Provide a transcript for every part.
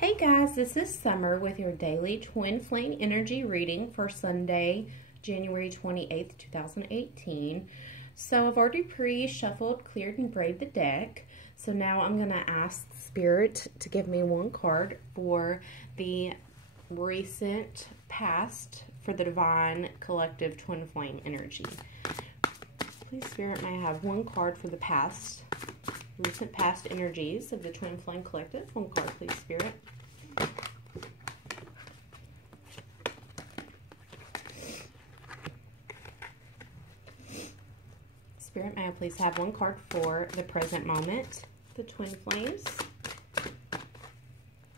Hey guys, this is Summer with your daily twin flame energy reading for Sunday, January 28th, 2018. So I've already pre-shuffled, cleared, and brayed the deck. So now I'm going to ask Spirit to give me one card for the recent past for the divine collective twin flame energy. Please, Spirit, may I have one card for the past, recent past energies of the twin flame collective. One card, please, Spirit. Spirit, may I please have one card for the present moment, the twin flames.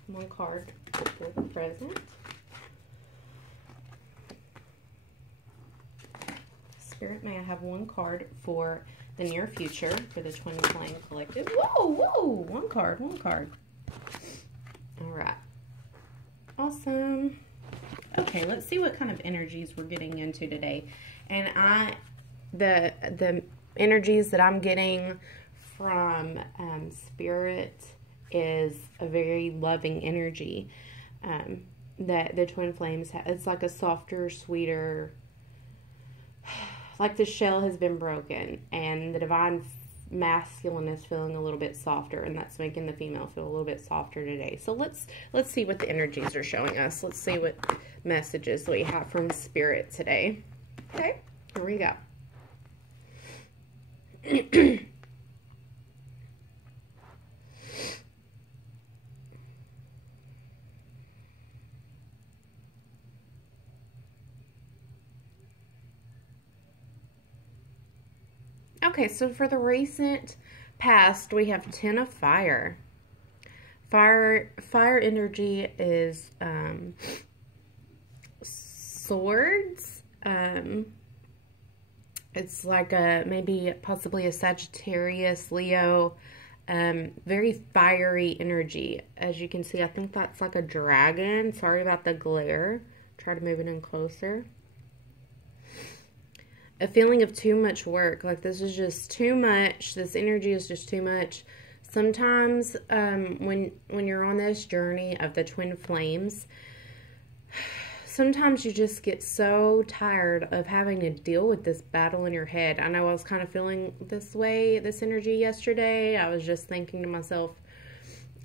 One card for the present. Spirit, may I have one card for the near future for the twin flame collective. Whoa, whoa, one card. All right. Awesome. Okay, let's see what kind of energies we're getting into today. And the energies that I'm getting from Spirit is a very loving energy that the twin flames have. It's like a softer, sweeter, like the shell has been broken and the divine masculine is feeling a little bit softer, and that's making the female feel a little bit softer today. So let's see what the energies are showing us. Let's see what messages we have from Spirit today. Okay, here we go. Okay, so for the recent past, we have 10 of fire. Fire energy is swords. It's like maybe possibly a Sagittarius, Leo, very fiery energy. As you can see, I think that's like a dragon. Sorry about the glare. Try to move it in closer. A feeling of too much work, like this is just too much. This energy is just too much. Sometimes when you're on this journey of the twin flames, sometimes you just get so tired of having to deal with this battle in your head. I know I was kind of feeling this way, this energy yesterday. I was just thinking to myself,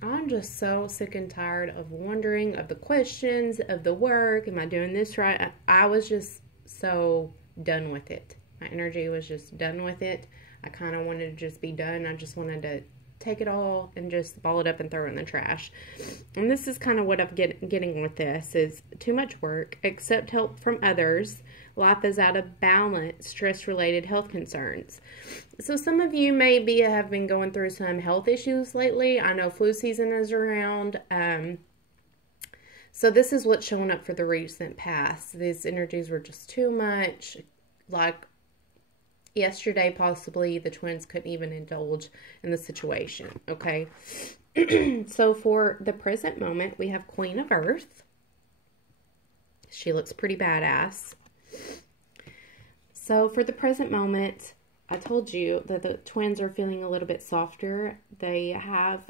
I'm just so sick and tired of wondering, of the questions, of the work. Am I doing this right? I was just so done with it. My energy was just done with it. I kind of wanted to just be done. I just wanted to take it all and just ball it up and throw it in the trash. And this is kind of what I'm getting with this, is too much work, accept help from others. Life is out of balance, stress-related health concerns. So some of you maybe have been going through some health issues lately. I know flu season is around. So this is what's showing up for the recent past. These energies were just too much. Like yesterday, possibly, the twins couldn't even indulge in the situation, okay? So for the present moment, we have Queen of Earth. She looks pretty badass. So for the present moment, I told you that the twins are feeling a little bit softer. They have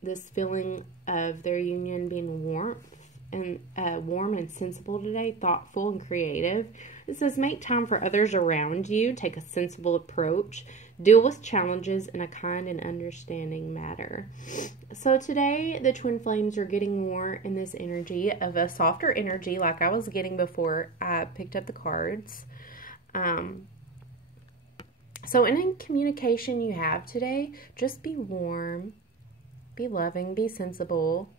this feeling of their union being warm and sensible today, thoughtful and creative. It says, make time for others around you, take a sensible approach, deal with challenges in a kind and understanding manner. So today, the twin flames are getting more in this energy of a softer energy like I was getting before I picked up the cards. So in any communication you have today, just be warm, be loving, be sensible.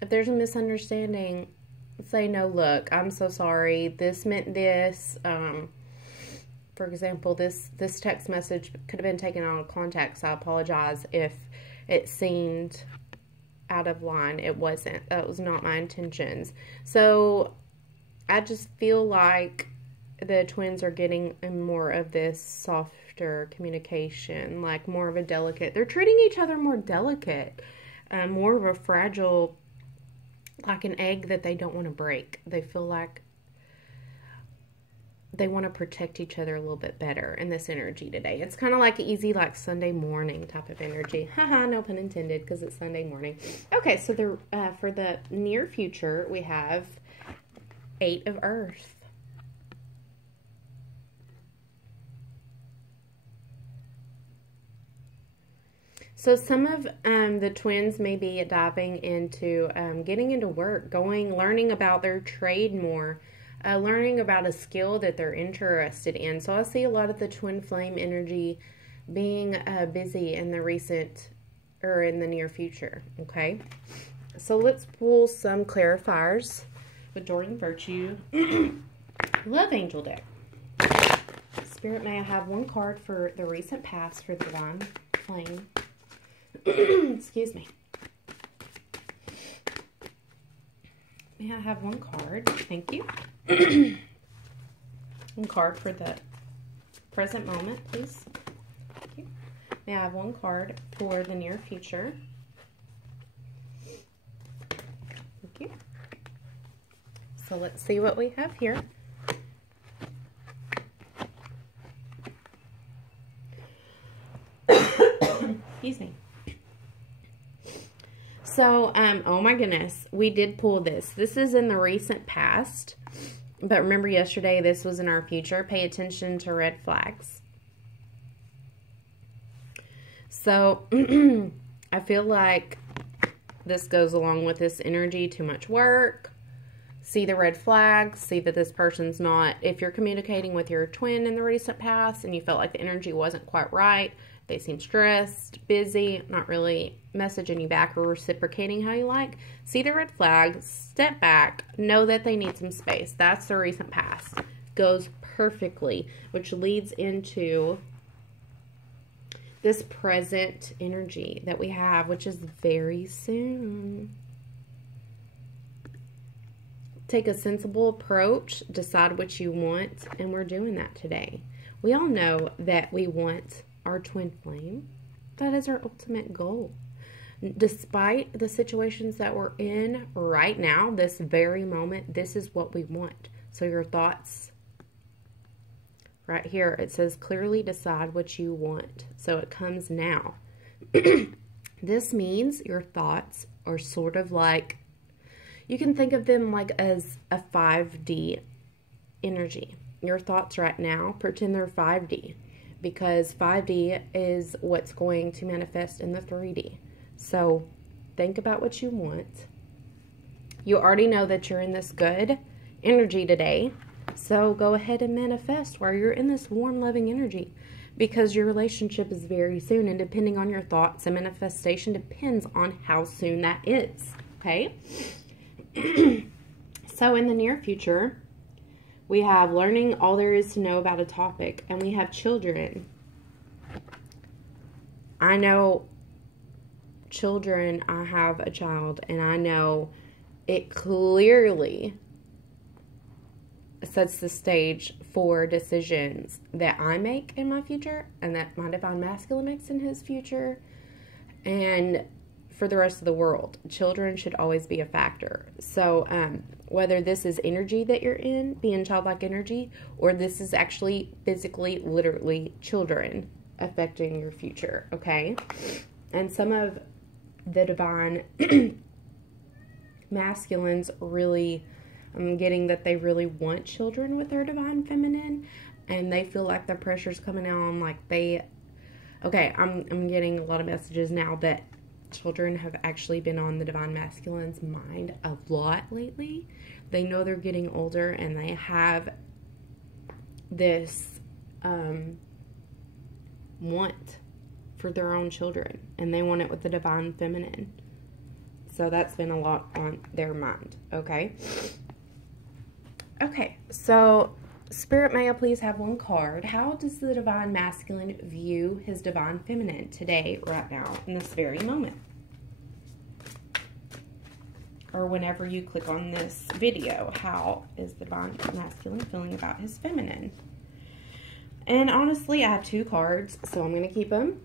If there's a misunderstanding, say, no, look, I'm so sorry. This meant this. For example, this text message could have been taken out of context. I apologize if it seemed out of line. It wasn't. That was not my intentions. So I just feel like the twins are getting more of this softer communication, like more of a delicate. They're treating each other more delicate, more of a fragile, like an egg that they don't want to break. They feel like they want to protect each other a little bit better in this energy today. It's kind of like easy, like Sunday morning type of energy. Haha, no pun intended, because it's Sunday morning. Okay, so for the near future, we have 8 of Earth. So some of the twins may be diving into getting into work, learning about their trade more, learning about a skill that they're interested in. So I see a lot of the twin flame energy being busy in the in the near future. Okay, so let's pull some clarifiers with Doreen Virtue Love Angel deck. Spirit, may I have one card for the recent past for the divine flame? Excuse me. May I have one card? Thank you. One card for the present moment, please. Thank you. May I have one card for the near future? Thank you. So let's see what we have here. Excuse me. So, oh my goodness, we did pull this. This is in the recent past, but remember yesterday, this was in our future. Pay attention to red flags. So, I feel like this goes along with this energy, too much work. See the red flags, see that this person's not, if you're communicating with your twin in the recent past and you felt like the energy wasn't quite right, they seem stressed, busy, not really messaging you back or reciprocating how you like. See the red flags, step back, know that they need some space. That's the recent past. Goes perfectly, which leads into this present energy that we have, which is very soon. Take a sensible approach, decide what you want, and we're doing that today. We all know that we want our twin flame. That is our ultimate goal. Despite the situations that we're in right now, this very moment, this is what we want. So your thoughts, right here, it says clearly decide what you want. So it comes now. This means your thoughts are sort of like, you can think of them like as a 5D energy. Your thoughts right now, pretend they're 5D. Because 5D is what's going to manifest in the 3D. So think about what you want. You already know that you're in this good energy today. So go ahead and manifest where you're in this warm, loving energy. Because your relationship is very soon. And depending on your thoughts, and manifestation depends on how soon that is. Okay? So in the near future, we have learning all there is to know about a topic, and we have children. I know children, I have a child, and I know it clearly sets the stage for decisions that I make in my future, and that my divine masculine makes in his future, and for the rest of the world. Children should always be a factor. So, whether this is energy that you're in, being childlike energy, or this is actually physically, literally children affecting your future, okay? And some of the divine masculines really, I'm getting that they really want children with their divine feminine, and they feel like the pressure's coming on, like okay, I'm getting a lot of messages now that children have actually been on the divine masculine's mind a lot lately. They know they're getting older, and they have this want for their own children, and they want it with the divine feminine. So that's been a lot on their mind. Okay, so Spirit, may I please have one card? How does the divine masculine view his divine feminine today, right now, in this very moment? Or whenever you click on this video, how is the divine masculine feeling about his feminine? And honestly, I have 2 cards, so I'm going to keep them.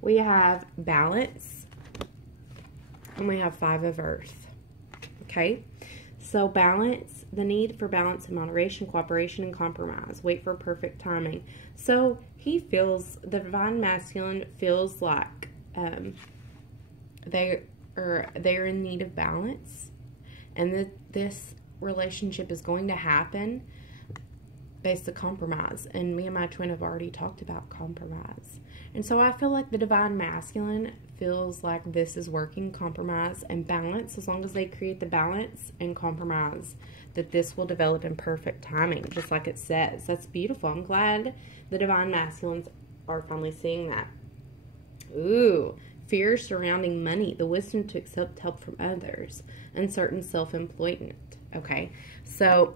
We have balance, and we have 5 of earth. Okay, so balance the need for balance and moderation, cooperation and compromise. Wait for perfect timing. So he feels, the divine masculine feels like they're in need of balance, and that this relationship is going to happen based on compromise. And me and my twin have already talked about compromise. And so I feel like the divine masculine feels like this is working, compromise and balance. As long as they create the balance and compromise, that this will develop in perfect timing, just like it says. That's beautiful. I'm glad the divine masculines are finally seeing that. Ooh, fear surrounding money, the wisdom to accept help from others, uncertain self-employment. Okay, so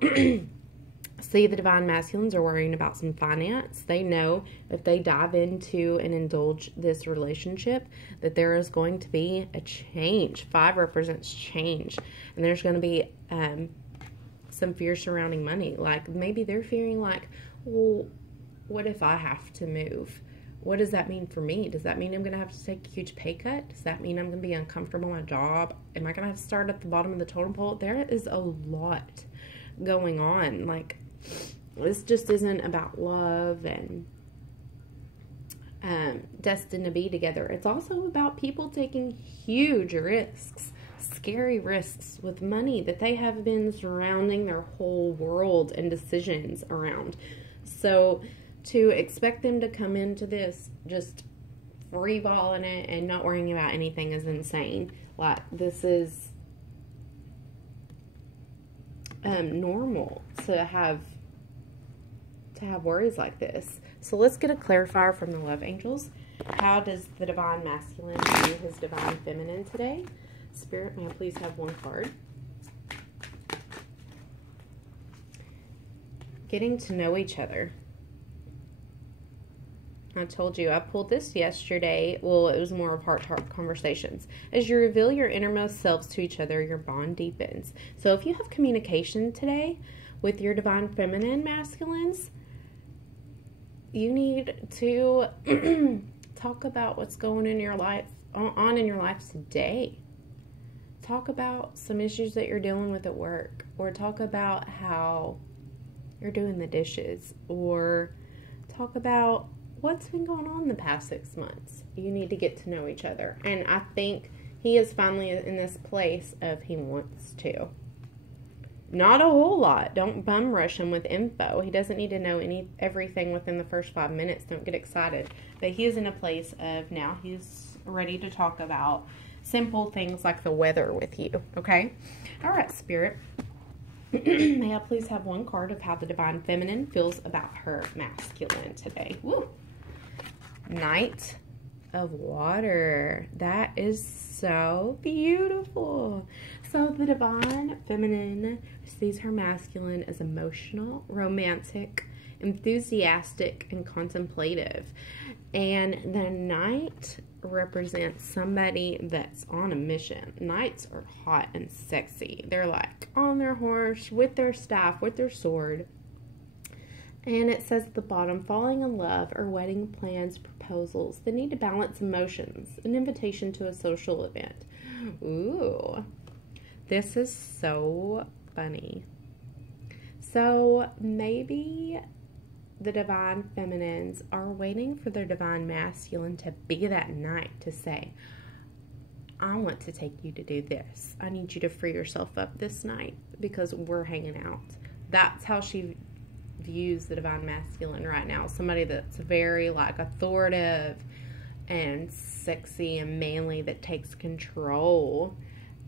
see, the divine masculines are worrying about some finance. They know if they dive into and indulge this relationship, that there is going to be a change. 5 represents change. And there's going to be some fear surrounding money. Like, maybe they're fearing like, well, what if I have to move? What does that mean for me? Does that mean I'm going to have to take a huge pay cut? Does that mean I'm going to be uncomfortable in my job? Am I going to have to start at the bottom of the totem pole? There is a lot going on. Like, this just isn't about love and destined to be together. It's also about people taking huge risks, scary risks with money that they have been surrounding their whole world and decisions around. So to expect them to come into this just free balling it and not worrying about anything is insane. Like, this is normal to have worries like this. So let's get a clarifier from the love angels. How does the divine masculine view his divine feminine today? Spirit, may I please have one card? Getting to know each other. I told you, I pulled this yesterday. Well, it was more of heart-to-heart conversations. As you reveal your innermost selves to each other, your bond deepens. So if you have communication today with your divine feminine masculines, you need to talk about what's going in your life, on in your life today. Talk about some issues that you're dealing with at work, or talk about how you're doing the dishes, or talk about what's been going on the past 6 months. You need to get to know each other. And I think he is finally in this place of he wants to. Not a whole lot. Don't bum rush him with info. He doesn't need to know everything within the first 5 minutes. Don't get excited. But he is in a place of now he's ready to talk about simple things like the weather with you. Okay? All right, Spirit. May I please have one card of how the divine feminine feels about her masculine today? Woo! Knight of Water. That is so beautiful. So the divine feminine sees her masculine as emotional, romantic, enthusiastic, and contemplative. And the knight represents somebody that's on a mission. Knights are hot and sexy. They're like on their horse, with their staff, with their sword. And it says at the bottom, falling in love or wedding plans, proposals. The need to balance emotions. An invitation to a social event. Ooh. This is so funny. So maybe the divine feminines are waiting for their divine masculine to be that knight to say, I want to take you to do this. I need you to free yourself up this night because we're hanging out. That's how she views the divine masculine right now. Somebody that's very like authoritative and sexy and manly, that takes control,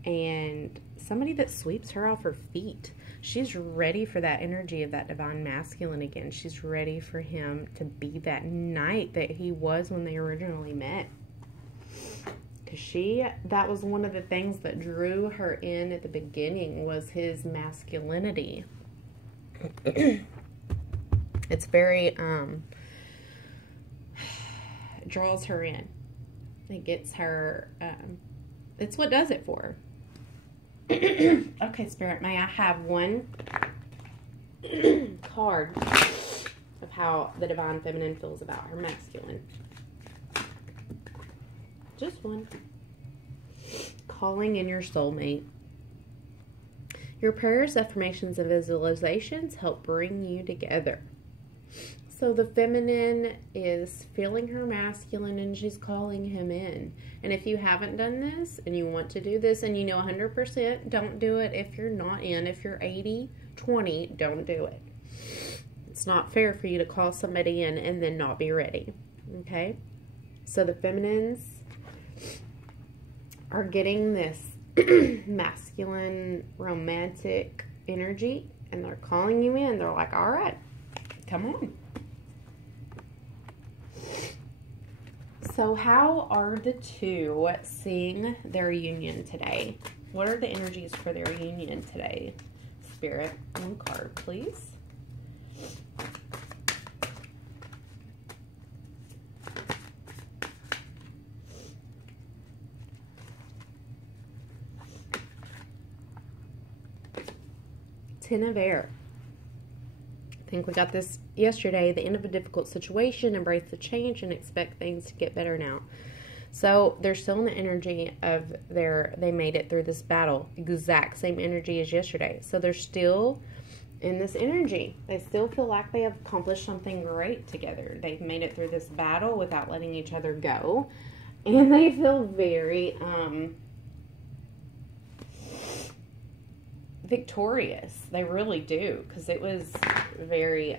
and somebody that sweeps her off her feet. She's ready for that energy of that divine masculine again. She's ready for him to be that knight that he was when they originally met. Because that was one of the things that drew her in at the beginning, was his masculinity. It's very, draws her in. It gets her, it's what does it for her. Okay, Spirit, may I have one card of how the divine feminine feels about her masculine? Just one. Calling in your soulmate. Your prayers, affirmations, and visualizations help bring you together. So the feminine is feeling her masculine and she's calling him in. And if you haven't done this and you want to do this and you know 100%, don't do it if you're not in. If you're 80-20, don't do it. It's not fair for you to call somebody in and then not be ready. Okay? So the feminines are getting this masculine, romantic energy and they're calling you in. They're like, all right, come on. So how are the two seeing their union today? What are the energies for their union today? Spirit, one card, please. Ten of Air. I think we got this yesterday. The end of a difficult situation, embrace the change, and expect things to get better now. So they're still in the energy of they made it through this battle. Exact same energy as yesterday. So they're still in this energy. They still feel like they have accomplished something great together. They've made it through this battle without letting each other go. And they feel very victorious. They really do, because it was very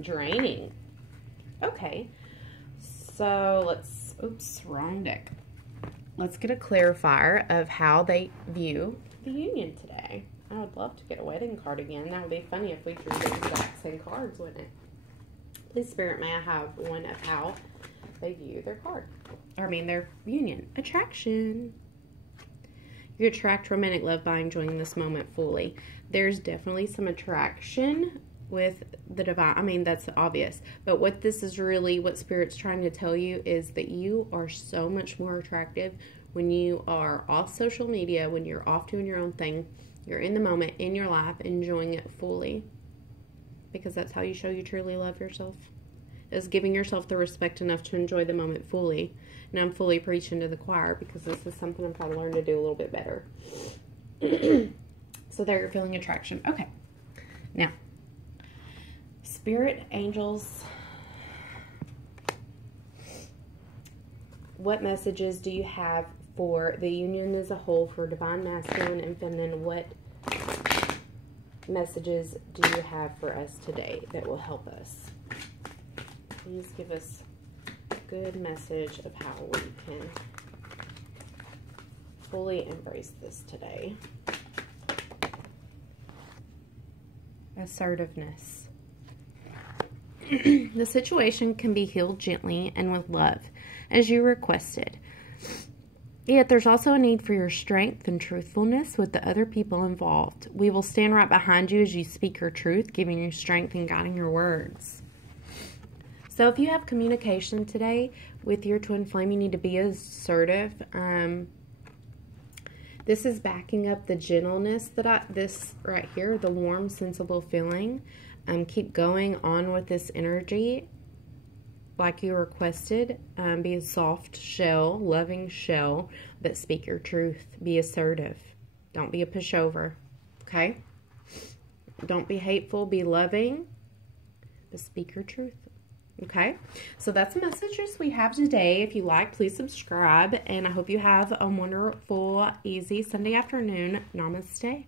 draining. Okay, so let's, oops, wrong deck. Let's get a clarifier of how they view the union today. I would love to get a wedding card again. That would be funny if we drew the exact same cards, wouldn't it? Please, Spirit, may I have one of how they view their card? I mean, their union. Attraction. You attract romantic love by enjoying this moment fully. There's definitely some attraction with the divine. I mean, that's obvious. But what this is really, what Spirit's trying to tell you is that you are so much more attractive when you are off social media, when you're off doing your own thing. You're in the moment, in your life, enjoying it fully. Because that's how you show you truly love yourself. Is giving yourself the respect enough to enjoy the moment fully. And I'm fully preaching to the choir because this is something I'm trying to learn to do a little bit better. So there you're feeling attraction. Okay. Now, spirit angels, what messages do you have for the union as a whole, for divine masculine and feminine? What messages do you have for us today that will help us? Please give us a good message of how we can fully embrace this today. Assertiveness. The situation can be healed gently and with love, as you requested. Yet there's also a need for your strength and truthfulness with the other people involved. We will stand right behind you as you speak your truth, giving you strength and guiding your words. So if you have communication today with your twin flame, you need to be assertive. This is backing up the gentleness that this right here, the warm, sensible feeling. Keep going on with this energy like you requested. Be a soft shell, loving shell, but speak your truth. Be assertive. Don't be a pushover, okay? Don't be hateful, be loving, but speak your truth. Okay, so that's the messages we have today. If you like, please subscribe, and I hope you have a wonderful, easy Sunday afternoon. Namaste.